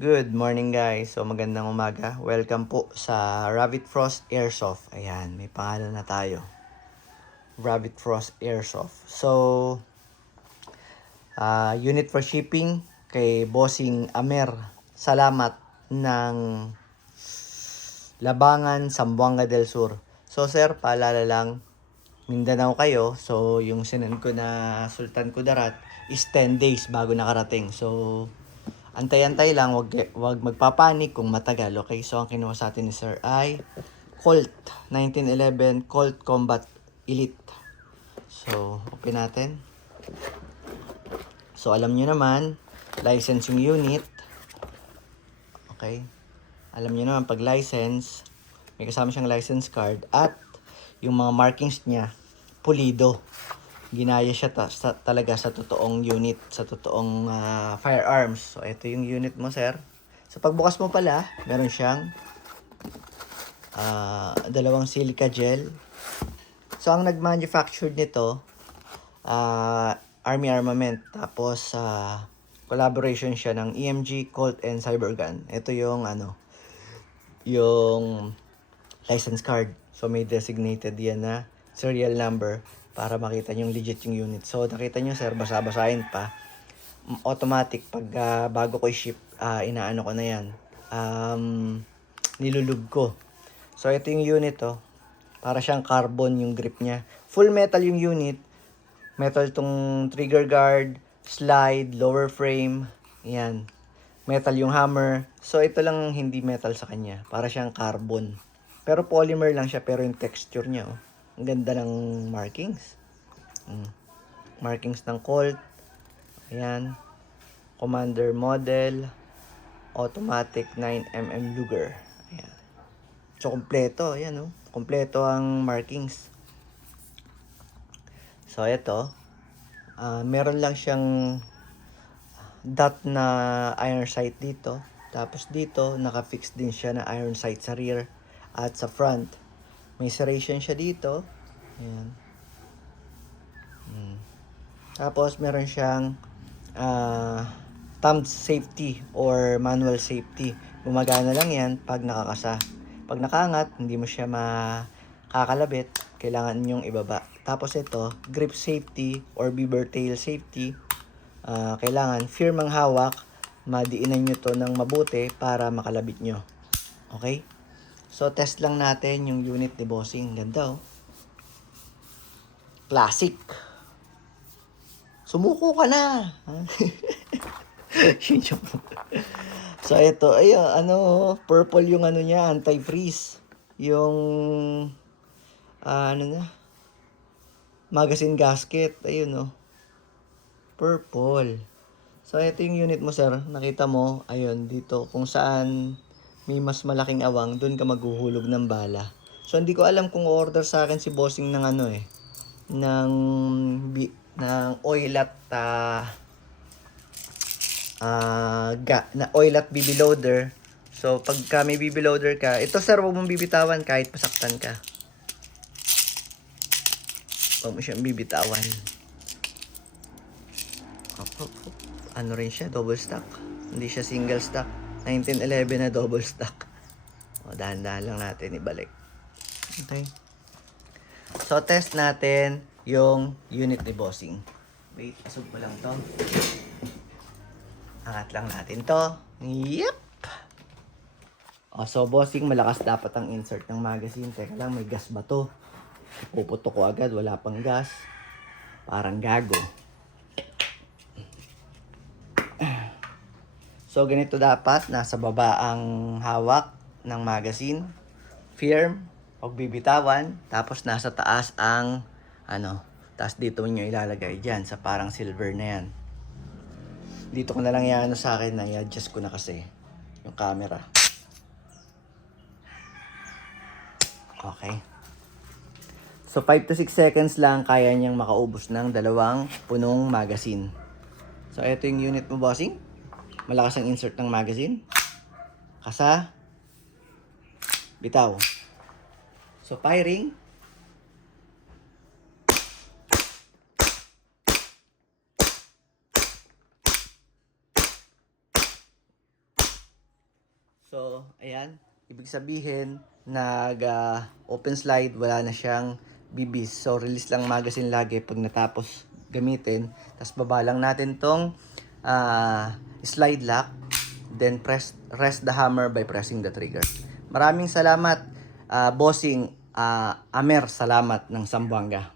Good morning guys. So magandang umaga. Welcome po sa Rabbit Frost Airsoft. Ayan, may pangalan na tayo. Rabbit Frost Airsoft. So, unit for shipping kay Bossing Amer. Salamat ng Labangan, Zamboanga del Sur. So sir, paalala lang, Mindanao kayo. So yung sinend ko na Sultan Kudarat is 10 days bago nakarating. So antay-antay lang, wag magpapanik kung matagal, okay? So, ang kinuha sa atin ni Sir ay Colt 1911 Colt Combat Elite. So, open natin. So, alam nyo naman, license yung unit. Okay? Alam nyo naman, pag license, may kasama siyang license card at yung mga markings niya, pulido. Ginaya siya talaga sa totoong unit, sa totoong firearms. So, ito yung unit mo, sir. So, pagbukas mo pala, meron siyang dalawang silica gel. So, ang nag-manufactured nito, Army Armament. Tapos, collaboration siya ng EMG, Colt, and Cybergun. Ito yung, yung license card. So, may designated yan na serial number para makita nyo yung legit yung unit. So, nakita nyo, sir, basa-basahin pa. Automatic, pag bago ko i-ship, inaano ko na yan. Nilulug ko. So, ito yung unit, oh. Para siyang carbon yung grip niya. Full metal yung unit. Metal tong trigger guard, slide, lower frame. Yan. Metal yung hammer. So, ito lang hindi metal sa kanya. Para siyang carbon. Pero polymer lang siya, pero yung texture niya, oh. Ang ganda ng markings. Markings ng Colt. Ayan. Commander model. Automatic 9mm Luger. Ayan. So, kompleto. Ayan, oh. Kompleto ang markings. So, ito. Meron lang siyang dot na iron sight dito. Tapos dito, naka-fix din siya na iron sight sa rear at sa front. May serration siya dito. Ayan. Tapos, meron siyang thumb safety or manual safety. Gumagana lang yan pag nakakasa. Pag nakaangat, hindi mo siya makakalabit. Kailangan nyong ibaba. Tapos ito, grip safety or beaver tail safety. Kailangan firm ang hawak. Madiinan nyo to ng mabuti para makalabit nyo. Okay? So, test lang natin yung unit ni Bossing. Ganda, oh. Classic. Sumuko ka na. So, ito. Ayun, purple yung niya, anti-freeze. Yung, magazine gasket. Ayun, oh. Purple. So, ito yung unit mo, sir. Nakita mo, ayun, dito. Kung saan may mas malaking awang, doon ka maghuhulog ng bala. So, hindi ko alam kung order sa akin si Bossing ng ng oil at na oil at BB loader. So, pagka may BB loader ka, ito sir, huwag mong bibitawan kahit masaktan ka. Huwag mo siyang bibitawan. Ano rin siya, double stack. Hindi siya single stack. 1911 na double stack. O, dahan-dahan lang natin ibalik. Okay. So, test natin yung unit ni Bossing. Wait, asog ko lang to. Angat lang natin to. Yep! O, so, Bossing, malakas dapat ang insert ng magazine. Teka lang, may gas ba to? Puputok ko agad, wala pang gas. Parang gago. So, ganito dapat. Nasa baba ang hawak ng magazine. Firm. Huwag bibitawan. Tapos, nasa taas ang, taas dito nyo ilalagay dyan sa parang silver na yan. Dito ko na lang yan sa akin na i-adjust ko na kasi yung camera. Okay. So, 5 to 6 seconds lang kaya niyang makaubos ng 2 punong magazine. So, ito yung unit mo, Bossing. Malakas ang insert ng magazine. Kasa. Bitaw. So, firing. So, ayan. Ibig sabihin, open slide, wala na siyang bibis. So, release lang magazine lagi pag natapos gamitin. Tapos, baba lang natin tong slide lock. Then, rest the hammer by pressing the trigger. Maraming salamat, bossing Amer. Salamat ng Zamboanga.